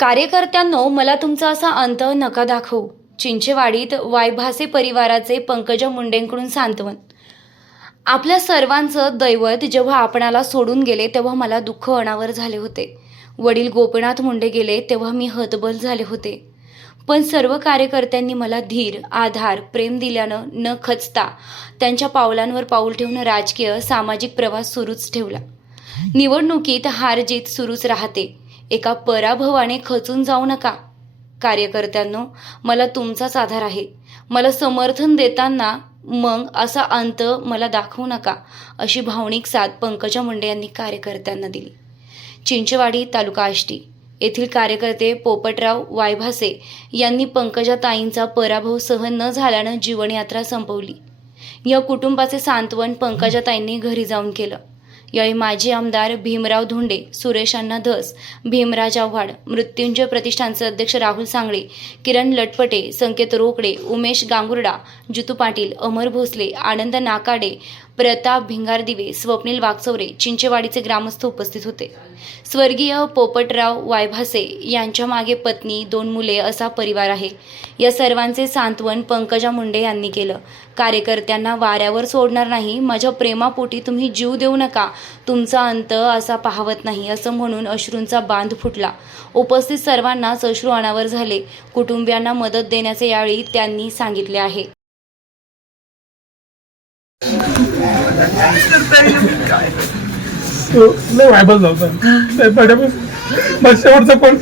कार्यकर्त्यांनो, मला तुमचा असा अंत नका दाखवू. चिंचेवाडीत वायभासे परिवाराचे पंकजा मुंडेंकडून सांत्वन. आपल्या सर्वांचं दैवत जेव्हा आपणाला सोडून गेले तेव्हा मला दुःख अनावर झाले होते. वडील गोपीनाथ मुंडे गेले तेव्हा मी हतबल झाले होते. पण सर्व कार्यकर्त्यांनी मला धीर, आधार, प्रेम दिल्यानं न खचता त्यांच्या पावलांवर पाऊल ठेवून राजकीय, सामाजिक प्रवास सुरूच ठेवला. निवडणुकीत हार जीत सुरूच राहते. एका पराभवाने खचून जाऊ नका. कार्यकर्त्यांनो, मला तुमचाच आधार आहे. मला समर्थन देताना मग असा अंत मला दाखवू नका, अशी भावनिक साथ पंकजा मुंडे यांनी कार्यकर्त्यांना दिली. चिंचवाडी तालुका आष्टी येथील कार्यकर्ते पोपटराव वायभासे यांनी पंकजा ताईंचा पराभव सहन न झाल्यानं जीवनयात्रा संपवली. या कुटुंबाचे सांत्वन पंकजा ताईंनी घरी जाऊन केलं. यावेळी माजी आमदार भीमराव धोंडे, सुरेश अण्णा धस, भीमराज आव्हाड, मृत्युंजय प्रतिष्ठानचे अध्यक्ष राहुल सांगळे, किरण लटपटे, संकेत रोकडे, उमेश गांगुर्डा, जितू पाटील, अमर भोसले, आनंद नाकाडे, प्रताप भिंगारदिवे, स्वप्नील वागचौरे, चिंचेवाडीचे ग्रामस्थ उपस्थित होते. स्वर्गीय पोपटराव वायभासे यांच्या मागे पत्नी, 2 मुले असा परिवार आहे. या सर्वांचे सांत्वन पंकजा मुंडे यांनी केलं. कार्यकर्त्यांना वाऱ्यावर सोडणार नाही. माझ्या प्रेमापोटी तुम्ही जीव देऊ नका. तुमचा अंत असा पाहवत नाही, असं म्हणून अश्रूंचा बांध फुटला. उपस्थित सर्वांनाच अश्रू अनावर झाले. कुटुंबियांना मदत देण्याचे यावेळी त्यांनी सांगितले आहे. लय व्हायबल नव्हता बस शेवटचा कोण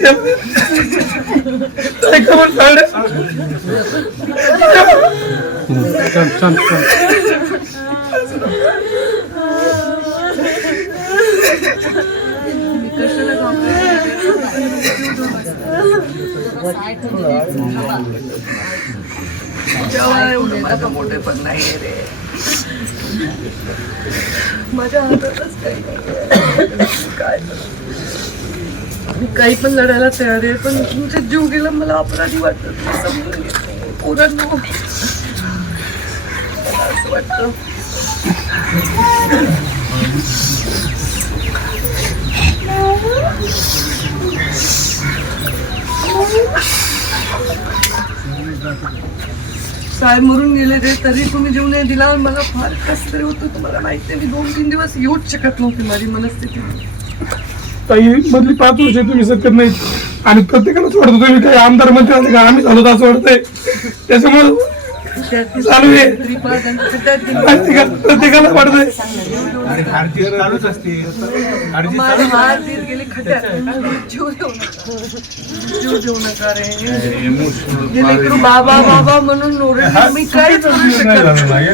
माझं मोठे पण नाही रे, माझ्या हातातच काय मी काही पण लढायला तयार आहे, पण तुमचा जीव गेला मला अपराधी वाटत. समजून पोरांनो असं वाटतं. साहेब मरून गेले रे, तरी तुम्ही जीव नाही दिला. मला फार कस तरी होतं. तुम्हाला माहिती आहे, मी 2-3 दिवस येऊच शकत नव्हती. माझी मनस्थिती काही मधली 5 वर्ष तुम्ही सत्तर नाही आणि प्रत्येकालाच वाटतं तुम्ही काही आमदार मंत्री का आम्ही झालो असं वाटतंय. त्याच्यामुळे चालू आहे, प्रत्येकाला वाटतंय. हार जीत गेली खड्ड्यात. जीव देऊ नका रे. गेले करू बाबा बाबा म्हणून ओरडले. मी काहीच करू शकत नाही.